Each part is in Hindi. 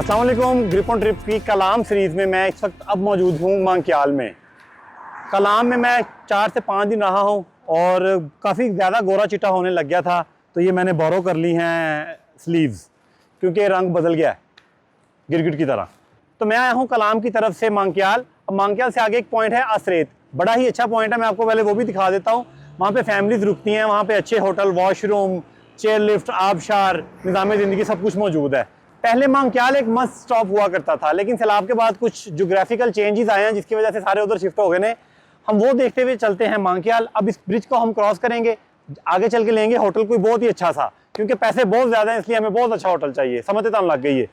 अस्सलाम वालेकुम। ग्रिप ऑन ट्रिप की कलाम सीरीज़ में मैं इस वक्त अब मौजूद हूँ मांग्याल में। कलाम में मैं 4 से 5 दिन रहा हूँ और काफ़ी ज़्यादा गोरा चिट्टा होने लग गया था, तो ये मैंने बोरो कर ली हैं स्लीव्स, क्योंकि रंग बदल गया है गिरगिट की तरह। तो मैं आया हूँ कलाम की तरफ से मांग्याल। अब मांग्याल से आगे एक पॉइंट है असरेत, बड़ा ही अच्छा पॉइंट है। मैं आपको पहले वो भी दिखा देता हूँ। वहाँ पे फैमिलीज़ रुकती हैं, वहाँ पे अच्छे होटल, वॉशरूम, चेयर लिफ्ट, आबशार, निज़ाम ज़िंदगी सब कुछ मौजूद है। पहले मांग्याल एक मस्त स्टॉप हुआ करता था, लेकिन सैलाब के बाद कुछ जोग्राफिकल चेंजेस आए हैं, जिसकी वजह से सारे उधर शिफ्ट हो गए हैं। हम वो देखते हुए चलते हैं मांग्याल। अब इस ब्रिज को हम क्रॉस करेंगे, आगे चल के लेंगे होटल कोई बहुत ही अच्छा सा, क्योंकि पैसे बहुत ज़्यादा हैं, इसलिए हमें बहुत अच्छा होटल चाहिए। समझते तो लग गई है।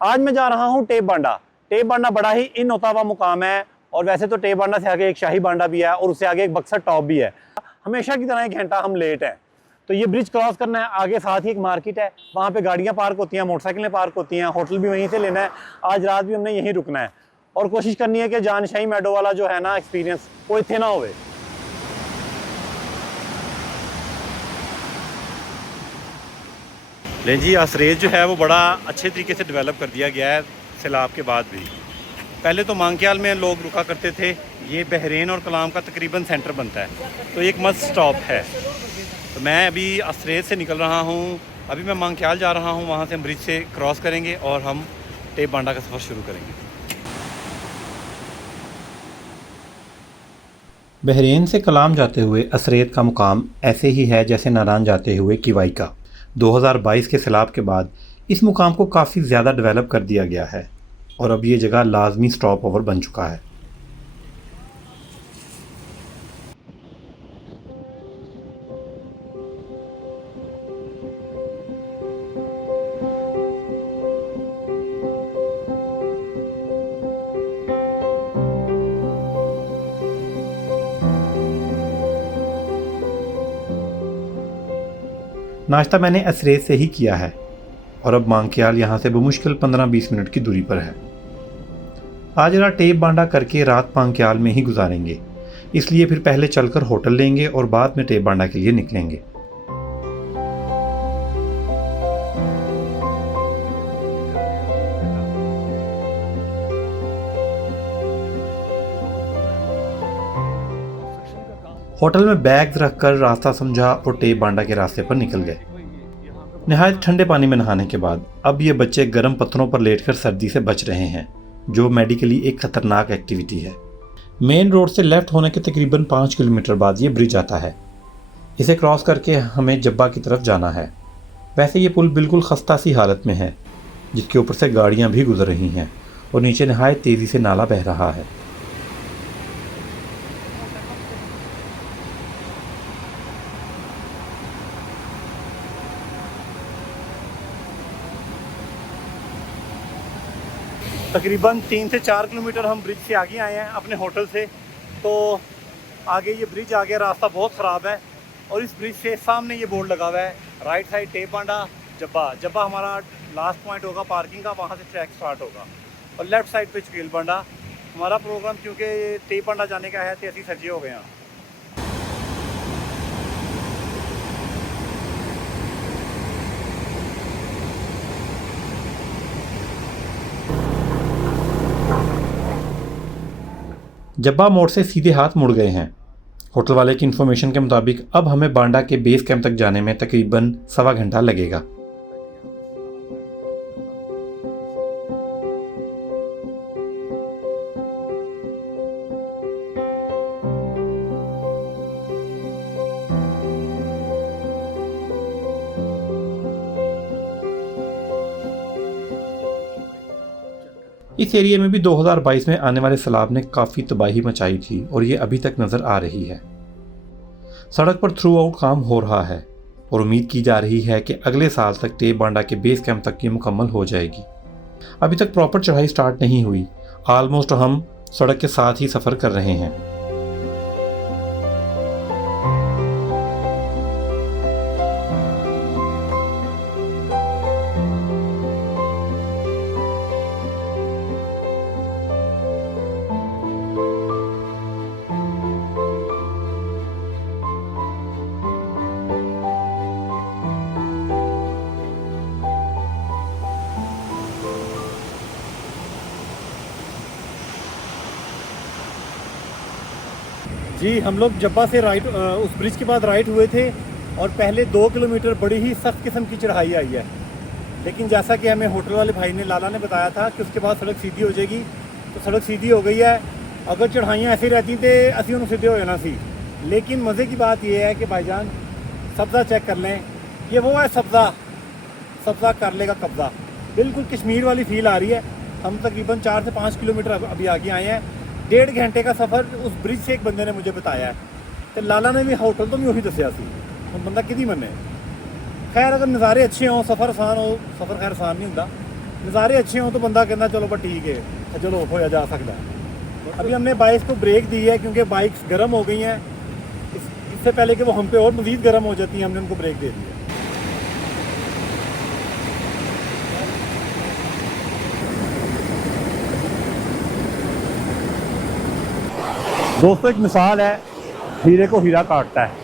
आज मैं जा रहा हूँ टेप बांडा। टेप बांडा बड़ा ही इन होता हुआ मुकाम है, और वैसे तो टेप बांडा से आगे एक शाही बांडा भी है और उससे आगे एक बक्सर टॉप भी है। हमेशा की तरह 1 घंटा हम लेट हैं, तो ये ब्रिज क्रॉस करना है। आगे साथ ही एक मार्केट है, वहाँ पे गाड़ियाँ पार्क होती हैं, मोटरसाइकिलें पार्क होती हैं, होटल भी वहीं से लेना है। आज रात भी हमने यहीं रुकना है और कोशिश करनी है कि जानशाही मेडो वाला जो है ना एक्सपीरियंस, वो इतने ना होवे। ले जी, असरेज जो है वो बड़ा अच्छे तरीके से डेवलप कर दिया गया है सैलाब के बाद भी। पहले तो मांग्याल में लोग रुका करते थे। ये बहरीन और कलाम का तकरीबन सेंटर बनता है, तो एक मस्त स्टॉप है। तो मैं अभी असरेज से निकल रहा हूँ। अभी मैं मांग्याल जा रहा हूँ, वहाँ से हम ब्रिज से क्रॉस करेंगे और हम टेप बांडा का सफ़र शुरू करेंगे। बहरीन से कलाम जाते हुए असरेत का मुकाम ऐसे ही है जैसे नारान जाते हुए किवाई का। 2022 के सैलाब के बाद इस मुकाम को काफ़ी ज़्यादा डेवलप कर दिया गया है और अब ये जगह लाजमी स्टॉप ओवर बन चुका है। नाश्ता मैंने असरेत से ही किया है और अब मांग्याल यहाँ से बमुश्किल 15-20 मिनट की दूरी पर है। आज रात टेप बांडा करके रात मांग्याल में ही गुजारेंगे, इसलिए फिर पहले चलकर होटल लेंगे और बाद में टेप बांडा के लिए निकलेंगे। होटल में बैग्स रखकर रास्ता समझा और टेप बांडा के रास्ते पर निकल गए। निहायत ठंडे पानी में नहाने के बाद अब ये बच्चे गर्म पत्थरों पर लेटकर सर्दी से बच रहे हैं, जो मेडिकली एक खतरनाक एक्टिविटी है। मेन रोड से लेफ्ट होने के तकरीबन 5 किलोमीटर बाद ये ब्रिज आता है। इसे क्रॉस करके हमें जब्बा की तरफ जाना है। वैसे ये पुल बिल्कुल खस्ता सी हालत में है, जिसके ऊपर से गाड़ियाँ भी गुजर रही हैं और नीचे निहायत तेज़ी से नाला बह रहा है। तकरीबन 3 से 4 किलोमीटर हम ब्रिज से आगे आए हैं अपने होटल से। तो आगे ये ब्रिज आ गया, रास्ता बहुत ख़राब है और इस ब्रिज से सामने ये बोर्ड लगा हुआ है, राइट साइड टेप बांडा, जब्बा। जब्बा हमारा लास्ट पॉइंट होगा पार्किंग का, वहाँ से ट्रैक स्टार्ट होगा, और लेफ़्ट साइड पे चकील बांडा हमारा प्रोग्राम। क्योंकि टेप बांडा जाने का है तो ऐसी सजे हो गए हैं। जब्बा मोड़ से सीधे हाथ मुड़ गए हैं। होटल वाले की इन्फॉर्मेशन के मुताबिक अब हमें बांडा के बेस कैंप तक जाने में तकरीबन 1.25 घंटा लगेगा। इस एरिया में भी 2022 में आने वाले सैलाब ने काफ़ी तबाही मचाई थी और ये अभी तक नज़र आ रही है। सड़क पर थ्रू आउट काम हो रहा है और उम्मीद की जा रही है कि अगले साल तक टेप बांडा के बेस कैंप तक ये मुकम्मल हो जाएगी। अभी तक प्रॉपर चढ़ाई स्टार्ट नहीं हुई, ऑलमोस्ट हम सड़क के साथ ही सफ़र कर रहे हैं। जी हम लोग जब्बा से राइट उस ब्रिज के बाद राइट हुए थे और पहले 2 किलोमीटर बड़ी ही सख्त किस्म की चढ़ाई आई है, लेकिन जैसा कि हमें होटल वाले भाई ने लाला ने बताया था कि उसके बाद सड़क सीधी हो जाएगी, तो सड़क सीधी हो गई है। अगर चढ़ाइयाँ ऐसी रहती तो असी उन्होंने सीधे हो जाना सी। लेकिन मज़े की बात यह है कि भाईजान सब्ज़ा चेक कर लें, ये वो है सब्ज़ा कर लेगा कब्ज़ा, बिल्कुल कश्मीर वाली फील आ रही है। हम तकरीबन 4 से 5 किलोमीटर अभी आगे आए हैं। 1.5 घंटे का सफ़र उस ब्रिज से एक बंदे ने मुझे बताया है, तो लाला ने भी होटल तो मैं वही दसिया सी, हम बंदा कि मने। खैर अगर नज़ारे अच्छे हों, सफ़र आसान हो, सफ़र खैर आसान नहीं होता, नज़ारे अच्छे हों तो बंदा कहना चलो बस ठीक है, चलो होया जा सकता है। अभी हमने बाइक को ब्रेक दी है क्योंकि बाइक्स गर्म हो गई हैं, इससे पहले कि वो हम पे और मज़ीद गर्म हो जाती हैं, हमने उनको ब्रेक दे दी है। दोस्तों एक मिसाल है, हीरे को हीरा काटता है।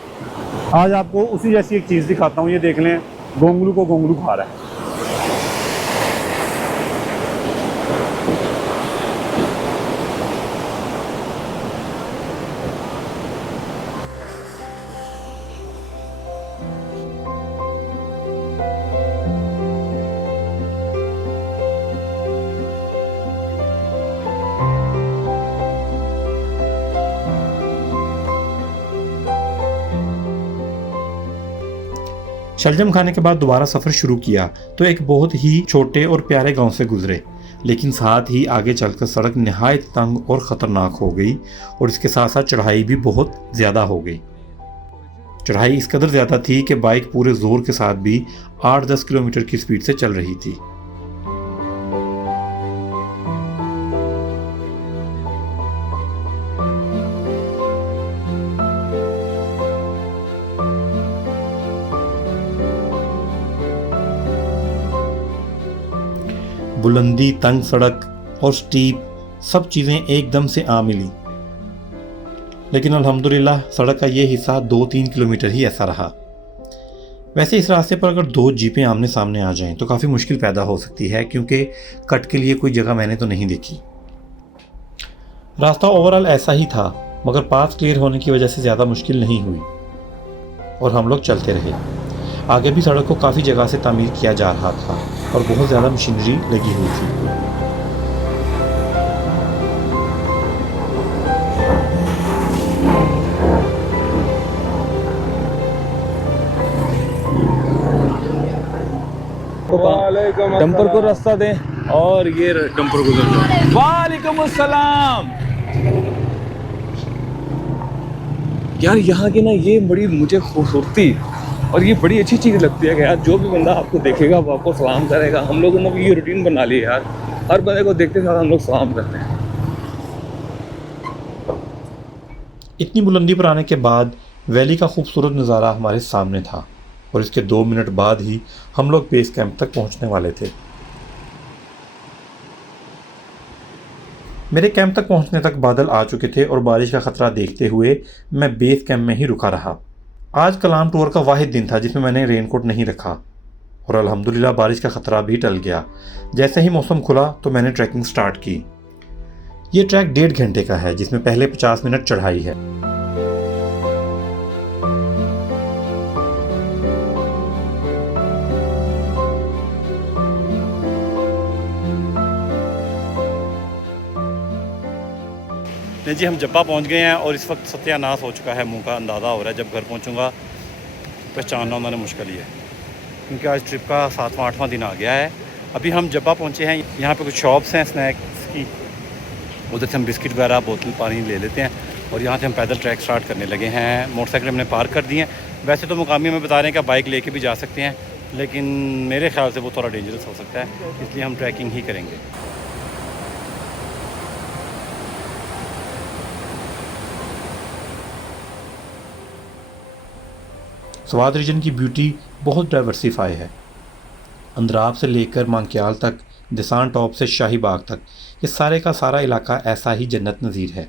आज आपको उसी जैसी एक चीज़ दिखाता हूँ, ये देख लें, गोंगलू को गोंगलू खा रहा है। शलजम खाने के बाद दोबारा सफ़र शुरू किया तो एक बहुत ही छोटे और प्यारे गांव से गुजरे, लेकिन साथ ही आगे चलकर सड़क नहायत तंग और ख़तरनाक हो गई और इसके साथ साथ चढ़ाई भी बहुत ज़्यादा हो गई। चढ़ाई इस कदर ज़्यादा थी कि बाइक पूरे ज़ोर के साथ भी 8-10 किलोमीटर की स्पीड से चल रही थी। बुलंदी, तंग सड़क और स्टीप सब चीज़ें एकदम से आ मिली, लेकिन अल्हम्दुलिल्लाह सड़क का ये हिस्सा 2-3 किलोमीटर ही ऐसा रहा। वैसे इस रास्ते पर अगर 2 जीपें आमने सामने आ जाएं तो काफ़ी मुश्किल पैदा हो सकती है, क्योंकि कट के लिए कोई जगह मैंने तो नहीं देखी। रास्ता ओवरऑल ऐसा ही था, मगर पाथ क्लियर होने की वजह से ज़्यादा मुश्किल नहीं हुई और हम लोग चलते रहे। आगे भी सड़क को काफ़ी जगह से तामीर किया जा रहा था और बहुत ज़्यादा मशीनरी लगी हुई थी। डंपर को रास्ता दें और ये डंपर गुजर जाए। वालेकुम अस्सलाम। यार यहाँ की ना ये बड़ी मुझे खूबसूरती और ये बड़ी अच्छी चीज़ लगती है कि यार जो भी बंदा आपको देखेगा वो आपको सलाम करेगा। हम लोगों ने भी ये रूटीन बना ली है यार, हर बंदे को देखते साथ हम लोग सलाम करते हैं। इतनी बुलंदी पर आने के बाद वैली का खूबसूरत नज़ारा हमारे सामने था और इसके 2 मिनट बाद ही हम लोग बेस कैंप तक पहुंचने वाले थे। मेरे कैंप तक पहुंचने तक बादल आ चुके थे और बारिश का खतरा देखते हुए मैं बेस कैंप में ही रुका रहा। आज कलाम टूर का वाहिद दिन था जिसमें मैंने रेनकोट नहीं रखा और अल्हम्दुलिल्लाह बारिश का खतरा भी टल गया। जैसे ही मौसम खुला तो मैंने ट्रैकिंग स्टार्ट की। ये ट्रैक 1.5 घंटे का है, जिसमें पहले 50 मिनट चढ़ाई है। नहीं जी, हम जब्बा पहुंच गए हैं और इस वक्त सत्यानाश हो चुका है। मुंह का अंदाज़ा हो रहा है, जब घर पहुंचूंगा पहचानना उन्होंने मुश्किल ही है, क्योंकि आज ट्रिप का 7वां-8वां दिन आ गया है। अभी हम जब्बा पहुंचे हैं, यहाँ पे कुछ शॉप्स हैं स्नैक्स की, उधर से हम बिस्किट वगैरह बोतल पानी ले लेते हैं और यहाँ से हम पैदल ट्रैक स्टार्ट करने लगे हैं। मोटरसाइकिल हमने पार्क कर दी हैं। वैसे तो मुकामी हमें बता रहे हैं कि बाइक लेके भी जा सकते हैं, लेकिन मेरे ख्याल से वो थोड़ा डेंजरस हो सकता है, इसलिए हम ट्रैकिंग ही करेंगे। स्वात रीजन की ब्यूटी बहुत डाइवर्सिफाई है। अंद्राब से लेकर मांग्याल तक, दिसान टॉप से शाही बाग तक, ये सारे का सारा इलाका ऐसा ही जन्नत नज़ीर है।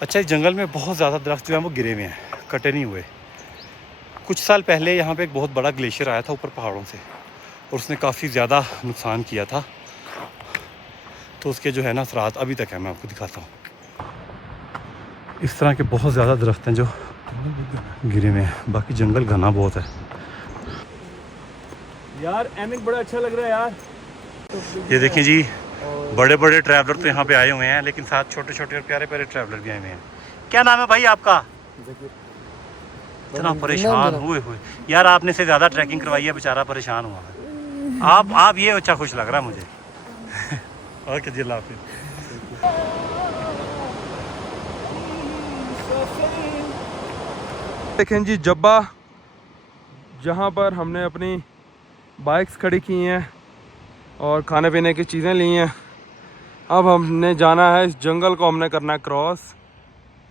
अच्छा, इस जंगल में बहुत ज़्यादा दरख्त जो हैं वो गिरे हुए हैं, कटे नहीं हुए। कुछ साल पहले यहाँ पे एक बहुत बड़ा ग्लेशियर आया था ऊपर पहाड़ों से, और उसने काफ़ी ज़्यादा नुकसान किया था। तो उसके जो है ना असरात अभी तक है, मैं आपको दिखाता हूँ। इस तरह के बहुत ज़्यादा दरख्त हैं जो गिरे हुए हैं, बाकी जंगल घना बहुत है। यार एमिक बड़ा अच्छा लग रहा है यार। ये देखें जी, बड़े बड़े ट्रैवलर तो यहाँ पे आए हुए हैं, लेकिन साथ छोटे छोटे और प्यारे प्यारे ट्रैवलर भी आए हुए हैं। क्या नाम है भाई आपका? इतना परेशान हुए यार, आपने से ज़्यादा ट्रैकिंग करवाई है, बेचारा परेशान हुआ है। आप ये अच्छा खुश लग रहा है मुझे। ओके जी, अल्लाह हाफिज़। देखें जी जब्बा, जहाँ पर हमने अपनी बाइक्स खड़ी की हैं और खाने पीने की चीज़ें ली हैं। अब हमने जाना है, इस जंगल को हमने करना है क्रॉस।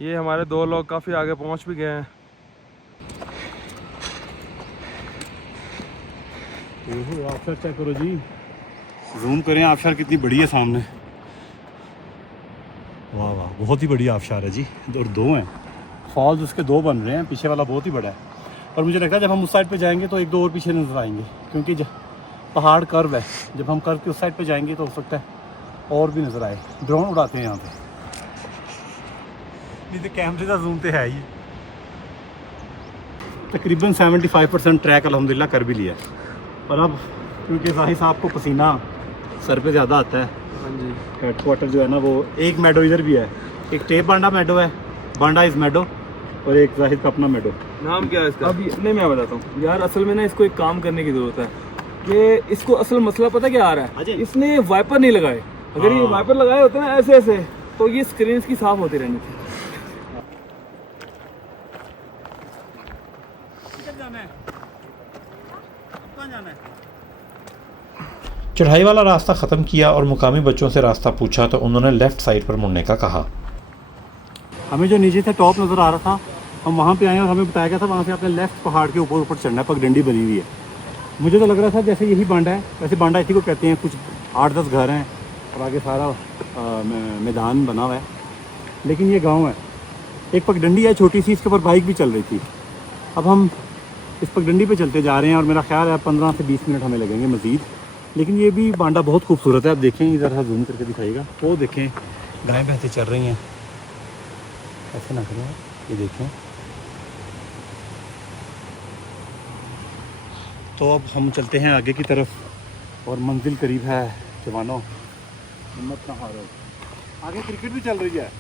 ये हमारे 2 लोग काफ़ी आगे पहुँच भी गए हैं। आबशार चेक करो जी, जूम करें, आबशार कितनी बड़ी है सामने। वाह वाह, बहुत ही बड़ी आबशार है जी, और 2 हैं फॉल्स, उसके 2 बन रहे हैं, पीछे वाला बहुत ही बड़ा है। और मुझे लगता है जब हम उस साइड पे जाएंगे तो 1-2 और पीछे नजर आएंगे, क्योंकि पहाड़ कर्व है। जब हम कर्व के उस साइड पे जाएंगे तो हो सकता है और भी नज़र आए। ड्रोन उड़ाते हैं यहाँ पे, नहीं तो कैमरे का जूम तो है ही। तकरीबन 75% ट्रैक अल्हम्दुलिल्लाह कर भी लिया है। और अब क्योंकि जाहिर साहब को पसीना सर पे ज़्यादा आता है, हाँ जी, हेडक्वार्टर जो है ना वो एक मेडो इधर भी है, एक टेप बांडा मेडो है, बांडा इज़ मेडो, और एक जाहिद का अपना मेडो। नाम क्या है इसका? अब नहीं, मैं बताता हूँ यार, असल में ना इसको एक काम करने की ज़रूरत है कि इसको असल मसला पता क्या आ रहा है, इसने वाइपर नहीं लगाए। अगर ये वाइपर लगाए होते ना ऐसे ऐसे, तो ये स्क्रीन की साफ होती रहनी थी। चढ़ाई वाला रास्ता ख़त्म किया और मुकामी बच्चों से रास्ता पूछा तो उन्होंने लेफ़्ट साइड पर मुड़ने का कहा। हमें जो नीचे से टॉप नज़र आ रहा था, हम वहाँ पे आए और हमें बताया गया था वहाँ से आपने लेफ़्ट पहाड़ के ऊपर चढ़ना है, पगडंडी बनी हुई है। मुझे तो लग रहा था जैसे यही बांडा है, वैसे बांडा इसी को कहते हैं। कुछ 8-10 घर हैं और आगे सारा मैदान बना हुआ है, लेकिन ये गाँव है। एक पगडंडी है छोटी सी, इसके ऊपर बाइक भी चल रही थी। अब हम इस पगडंडी पे चलते जा रहे हैं और मेरा ख्याल है 15 से 20 मिनट हमें लगेंगे मज़ीद। लेकिन ये भी बांडा बहुत खूबसूरत है। आप देखें, इधर सा जूम करके दिखाइएगा, वो देखें गायें भैंसें चल रही हैं, ऐसे ना करें, ये देखें। तो अब हम चलते हैं आगे की तरफ और मंजिल करीब है। जवानों, हिम्मत ना हारो, आगे क्रिकेट भी चल रही है।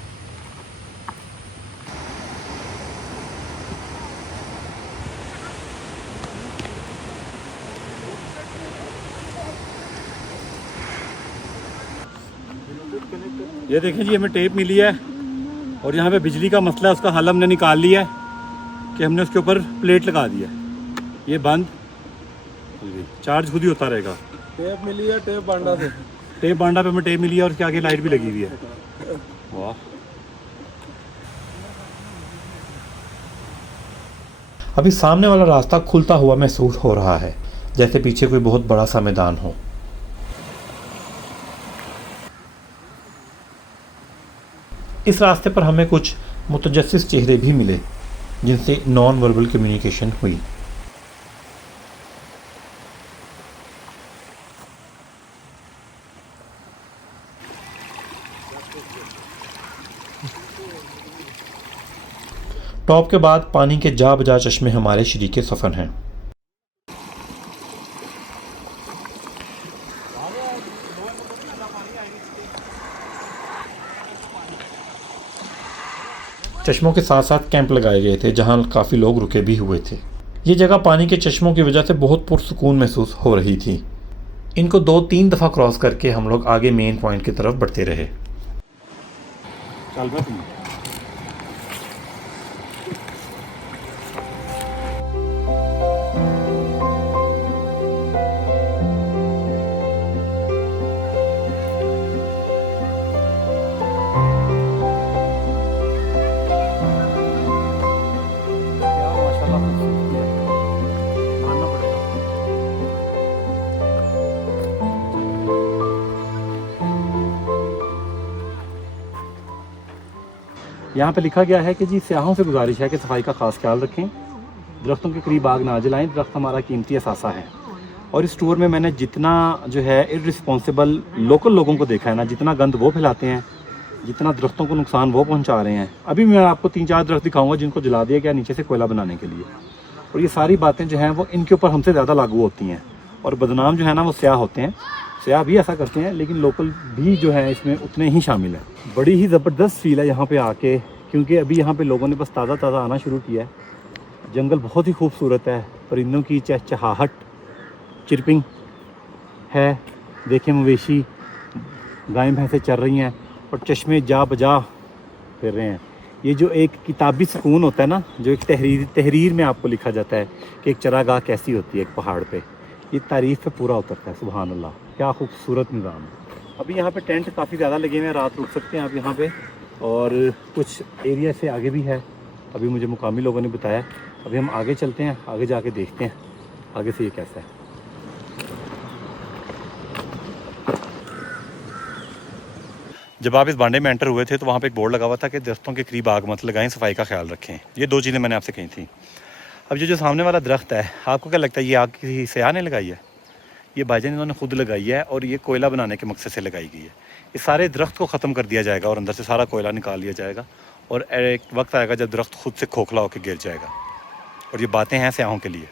ये देखें जी, हमें टेप मिली है और यहाँ पे बिजली का मसला है, उसका हल हमने निकाल लिया है कि हमने उसके ऊपर प्लेट लगा दी है। ये बंद, चार्ज खुद ही होता रहेगा। टेप मिली है, टेप बांडा से, टेप बांडा पे हमें टेप मिली है और उसके आगे लाइट भी लगी हुई है। वाह, अभी सामने वाला रास्ता खुलता हुआ महसूस हो रहा है, जैसे पीछे कोई बहुत बड़ा सा मैदान हो। इस रास्ते पर हमें कुछ मुतजस्सिस चेहरे भी मिले जिनसे नॉन वर्बल कम्युनिकेशन हुई। टॉप के बाद पानी के जा बजा चश्मे हमारे शरीके सफ़र हैं। चश्मों के साथ साथ कैंप लगाए गए थे जहां काफ़ी लोग रुके भी हुए थे। ये जगह पानी के चश्मों की वजह से बहुत पुरसुकून महसूस हो रही थी। इनको 2-3 दफ़ा क्रॉस करके हम लोग आगे मेन पॉइंट की तरफ बढ़ते रहे। चल रहा यहाँ पे लिखा गया है कि जी सयाहों से गुजारिश है कि सफाई का खास ख्याल रखें, दरख्तों के करीब आग ना जलाएं, दरख्त हमारा कीमती असासा है। और इस टूर में मैंने जितना जो है इर्रिस्पॉन्सिबल लोकल लोगों को देखा है ना, जितना गंद वो फैलाते हैं, जितना दरख्तों को नुकसान वो पहुंचा रहे हैं। अभी मैं आपको 3-4 दरख्त दिखाऊंगा जिनको जला दिया गया नीचे से कोयला बनाने के लिए। और ये सारी बातें जो हैं वो इनके ऊपर हमसे ज़्यादा लागू होती हैं, और बदनाम जो है ना वो स्याह होते हैं। स्याह भी ऐसा करते हैं, लेकिन लोकल भी जो है इसमें उतने ही शामिल हैं। बड़ी ही ज़बरदस्त फील है यहाँ पे आके, क्योंकि अभी यहाँ पे लोगों ने बस ताज़ा आना शुरू किया है। जंगल बहुत ही खूबसूरत है, परिंदों की चहचहाहट, चिरपिंग है, देखें मवेशी, गायें भैंसें चल रही हैं और चश्मे जा बजा फिर रहे हैं। ये जो एक किताबी सुकून होता है ना, जो एक तहरीर में आपको लिखा जाता है कि एक चरागाह कैसी होती है एक पहाड़ पे, ये तारीफ़ पे पूरा उतरता है। सुभान अल्लाह, क्या खूबसूरत निज़ाम है। अभी यहाँ पे टेंट काफ़ी ज़्यादा लगे हुए हैं, रात रुक सकते हैं आप यहाँ पे, और कुछ एरिया से आगे भी है, अभी मुझे मुकामी लोगों ने बताया। अभी हम आगे चलते हैं, आगे जाके देखते हैं आगे से ये कैसा है। जब आप इस बांडे में एंटर हुए थे तो वहाँ पे एक बोर्ड लगा हुआ था कि दरख्तों के करीब आग मत लगाएं, सफाई का ख्याल रखें। ये 2 चीज़ें मैंने आपसे कही थी। अब ये जो सामने वाला दरख्त है, आपको क्या लगता है ये आग किसी सयाह ने लगाई है? ये भाईजान इन्होंने खुद लगाई है, और ये कोयला बनाने के मकसद से लगाई गई है। इस सारे दरख्त को ख़त्म कर दिया जाएगा और अंदर से सारा कोयला निकाल लिया जाएगा, और एक वक्त आएगा जब दरख्त खुद से खोखला होकर गिर जाएगा। और ये बातें हैं सयाहों के लिए।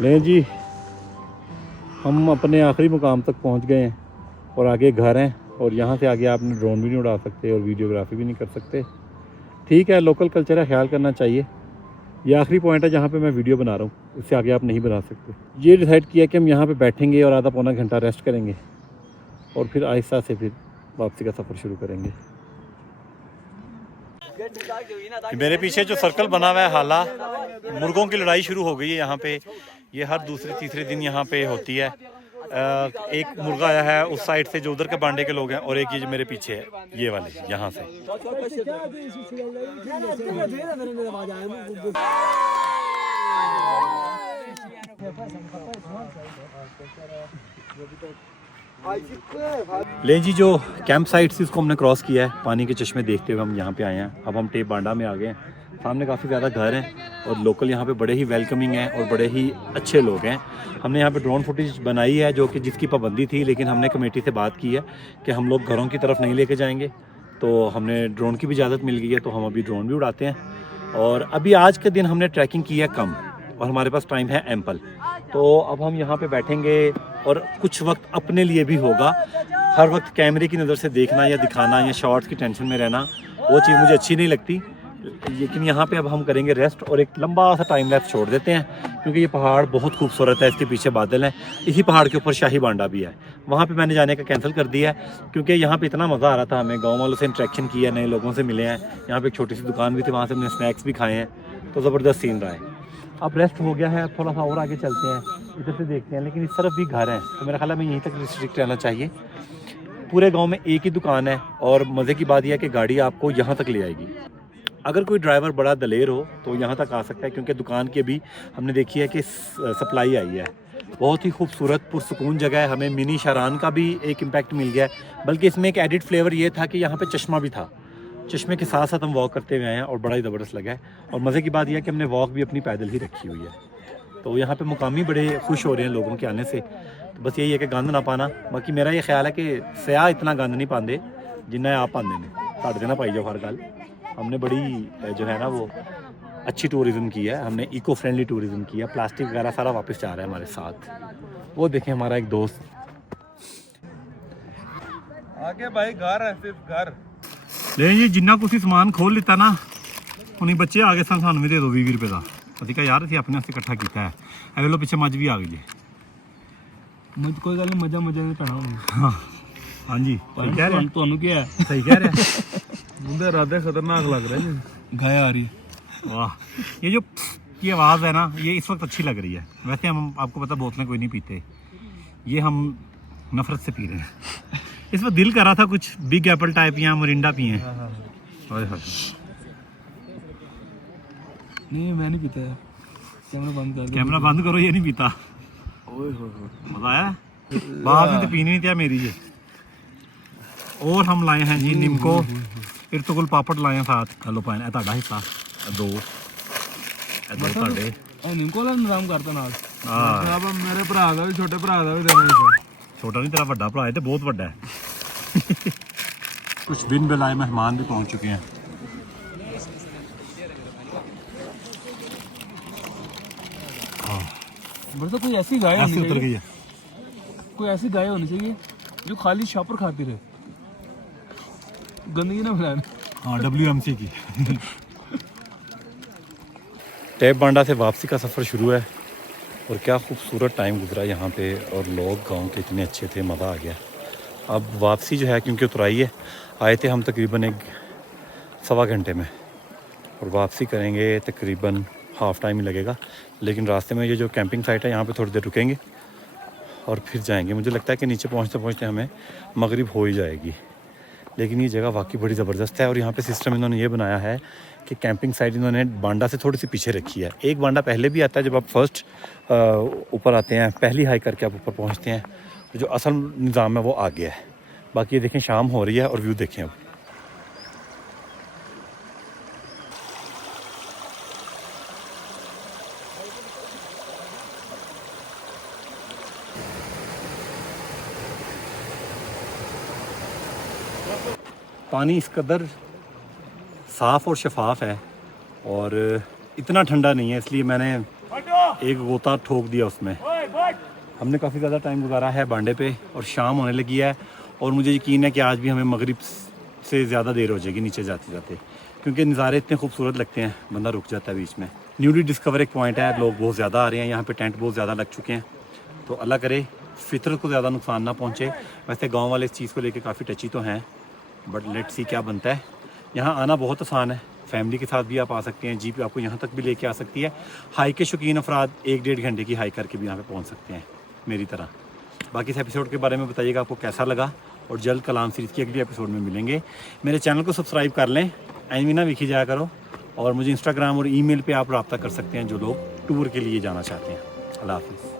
ले जी, हम अपने आखिरी मुकाम तक पहुंच गए हैं, और आगे घर हैं, और यहाँ से आगे आपने ड्रोन भी नहीं उड़ा सकते और वीडियोग्राफी भी नहीं कर सकते। ठीक है, लोकल कल्चर है, ख्याल करना चाहिए। ये आखिरी पॉइंट है जहाँ पे मैं वीडियो बना रहा हूँ, इससे आगे आप नहीं बना सकते। ये डिसाइड किया कि हम यहाँ पे बैठेंगे और आधा पौना घंटा रेस्ट करेंगे, और फिर आहिस्ता से फिर वापसी का सफ़र शुरू करेंगे। मेरे पीछे जो सर्कल बना हुआ है हाला, मुर्गों की लड़ाई शुरू हो गई है यहाँ पे। ये हर दूसरे तीसरे दिन यहाँ पे होती है। एक मुर्गा आया है उस साइड से जो उधर के बांडे के लोग हैं, और एक ये जो मेरे पीछे है ये वाले यहाँ से। ले जी, जो कैंप साइट से इसको हमने क्रॉस किया है, पानी के चश्मे देखते हुए हम यहाँ पे आए हैं। अब हम टेप बांडा में आ गए हैं। सामने काफ़ी ज़्यादा घर हैं, और लोकल यहाँ पे बड़े ही वेलकमिंग हैं और बड़े ही अच्छे लोग हैं। हमने यहाँ पे ड्रोन फुटेज बनाई है, जो कि जिसकी पाबंदी थी, लेकिन हमने कमेटी से बात की है कि हम लोग घरों की तरफ नहीं लेके जाएंगे, तो हमने ड्रोन की भी इजाज़त मिल गई है, तो हम अभी ड्रोन भी उड़ाते हैं। और अभी आज के दिन हमने ट्रैकिंग की है कम, और हमारे पास टाइम है एम्पल, तो अब हम यहाँ पे बैठेंगे और कुछ वक्त अपने लिए भी होगा। हर वक्त कैमरे की नज़र से देखना या दिखाना या शॉर्ट्स की टेंशन में रहना, वो चीज़ मुझे अच्छी नहीं लगती। लेकिन यहाँ पे अब हम करेंगे रेस्ट, और एक लंबा सा टाइम लैप्स छोड़ देते हैं, क्योंकि ये पहाड़ बहुत खूबसूरत है। इसके पीछे बादल हैं, इसी पहाड़ के ऊपर शाही बांडा भी है। वहाँ पे मैंने जाने का कैंसिल कर दिया है, क्योंकि यहाँ पे इतना मज़ा आ रहा था। हमें गाँव वालों से इंटरेक्शन किया, नए लोगों से मिले हैं। यहाँ पे एक छोटी सी दुकान भी थी, वहाँ से हमने स्नैक्स भी खाए हैं, तो ज़बरदस्त सीन रहा है। अब रेस्ट हो गया है, थोड़ा सा और आगे चलते हैं, इधर से देखते हैं। लेकिन इस तरफ भी घर हैं, तो मेरा ख्याल है हमें यहीं तक रिस्ट्रिक्ट रहना चाहिए। पूरे गांव में एक ही दुकान है और मज़े की बात यह है कि गाड़ी आपको यहाँ तक ले आएगी। अगर कोई ड्राइवर बड़ा दलेर हो तो यहाँ तक आ सकता है, क्योंकि दुकान की अभी हमने देखी है कि सप्लाई आई है। बहुत ही खूबसूरत पुरसुकून जगह है। हमें मिनी शारान का भी एक इम्पैक्ट मिल गया है, बल्कि इसमें एक एडिड फ्लेवर ये था कि यहाँ पे चश्मा भी था। चश्मे के साथ साथ हम वॉक करते हुए आए हैं और बड़ा ही ज़बरदस्त लगा है। और मज़े की बात यह है कि हमने वॉक भी अपनी पैदल ही रखी हुई है। तो यहाँ पे मुकामी बड़े खुश हो रहे हैं लोगों के आने से। तो बस यही है कि गंद ना पाना। बाकी मेरा ये ख्याल है कि सयाह इतना गंद नहीं पाते जिन्ना आप पाते ने, साढ़े ना पाई जाओ हर गल। हमने बड़ी जो है ना वो अच्छी टूरिज़्म की है, हमने इको फ्रेंडली टूरिज़्म किया। प्लास्टिक वगैरह सारा वापस जा रहा है हमारे साथ। वो देखें हमारा एक दोस्त आगे भाई घर है, सिर्फ घर। ले जी जिन्ना कुछ समान खोल लिता ना उन्हीं बच्चे आगे सानू भी दे दो 20 रुपए का। ਅਸੀਂ ਕਹਾ ਯਾਰ ਅਸੀਂ ਆਪਣੇ ਵਾਸਤੇ ਇਕੱਠਾ ਕੀਤਾ ਹੈ। ਇਹ ਵੇਲੋ ਪਿੱਛੇ ਮੱਝ ਵੀ ਆ ਗਈ ਜੀ। मज कोई गल नहीं, मजा मजा नहीं पैना हाँ हाँ जी सही कह रहे हैं। ਤੁਹਾਨੂੰ ਕੀ ਹੈ सही कह रहे हैं। मुंडे इरादे खतरनाक लग रहे हैं। गाय आ रही है। वाह ये जो की आवाज़ है ना ये इस वक्त अच्छी लग रही है। वैसे हम आपको पता बोतलें कोई नहीं पीते, ये हम नफरत से पी रहे हैं। इस वक्त दिल कर रहा था कुछ बिग एप्पल टाइप या मोरिंडा पिए। नहीं मैं नहीं पीता है। कैमरा बंद कर दो। कैमरा बंद करो, ये नहीं पीता। ओए होए मजा आया। बाद में तो पीनी नहीं थी मेरी ये। और हम लाए हैं जी निम्को इरतुगुल पापड़ लाए हैं साथ। हेलो पाइन है ਤੁਹਾਡਾ हिस्सा दो ਤੁਹਾਡੇ ਨਿੰਕੋ ਦਾ ਨਾਮ ਕਰਤਾ ਨਾਲ। ਹਾਂ अब मेरे भरा का भी, छोटे भरा का भी देना है। छोटा नहीं तेरा बड़ा भरा है तो बहुत बड़ा है। कुछ बिन बुलाए मेहमान भी पहुंच चुके हैं। बस तो कोई ऐसी गाय ऐसे होनी उतर चाहिए, गई है। कोई ऐसी गाय होनी चाहिए जो खाली शापर खाती रहे, गंदगी ना फैलाए। हाँ WMC की। टैप बांडा से वापसी का सफ़र शुरू है और क्या खूबसूरत टाइम गुजरा यहाँ पे। और लोग गांव के इतने अच्छे थे, मज़ा आ गया। अब वापसी जो है क्योंकि उतराई है, आए थे हम तकरीबन 1-1.25 घंटे में और वापसी करेंगे तकरीबन हाफ़ टाइम ही लगेगा। लेकिन रास्ते में ये जो कैंपिंग साइट है यहाँ पे थोड़ी देर रुकेंगे और फिर जाएंगे। मुझे लगता है कि नीचे पहुँचते पहुँचते हमें मगरिब हो ही जाएगी। लेकिन ये जगह वाकई बड़ी ज़बरदस्त है और यहाँ पे सिस्टम इन्होंने ये बनाया है कि कैंपिंग साइट इन्होंने बांडा से थोड़ी सी पीछे रखी है। एक बांडा पहले भी आता है, जब आप फर्स्ट ऊपर आते हैं पहली हाई करके आप ऊपर पहुँचते हैं, तो जो असल निज़ाम है वो आ गया है। बाकी ये देखें शाम हो रही है और व्यू देखें अब। पानी इस कदर साफ़ और शफाफ है और इतना ठंडा नहीं है, इसलिए मैंने एक गोता ठोक दिया उसमें। हमने काफ़ी ज़्यादा टाइम गुजारा है बांडे पे और शाम होने लगी है और मुझे यकीन है कि आज भी हमें मगरिब से ज़्यादा देर हो जाएगी नीचे जाते जाते, क्योंकि नज़ारे इतने खूबसूरत लगते हैं, बंदा रुक जाता है बीच में। न्यूली डिस्कवर एक पॉइंट है, लोग बहुत ज़्यादा आ रहे हैं यहाँ पे, टेंट बहुत ज़्यादा लग चुके हैं। तो अल्लाह करे फितरत को ज़्यादा नुकसान ना पहुँचे। वैसे गाँव वाले इस चीज़ को लेकर काफ़ी टची तो हैं, बट लेट्स सी क्या बनता है। यहाँ आना बहुत आसान है, फैमिली के साथ भी आप आ सकते हैं, जीप आपको यहाँ तक भी लेके आ सकती है। हाइक के शौकीन अफराद 1-1.5 घंटे की हाइक करके भी यहाँ पे पहुँच सकते हैं मेरी तरह। बाकी इस एपिसोड के बारे में बताइएगा आपको कैसा लगा और जल्द कलाम सीरीज़ की अगली एपिसोड में मिलेंगे। मेरे चैनल को सब्सक्राइब कर लें, एनवीना विखी जाया करो, और मुझे इंस्टाग्राम और ईमेल पे आप रब्ता कर सकते हैं जो लोग टूर के लिए जाना चाहते हैं। अल्लाह हाफिज़।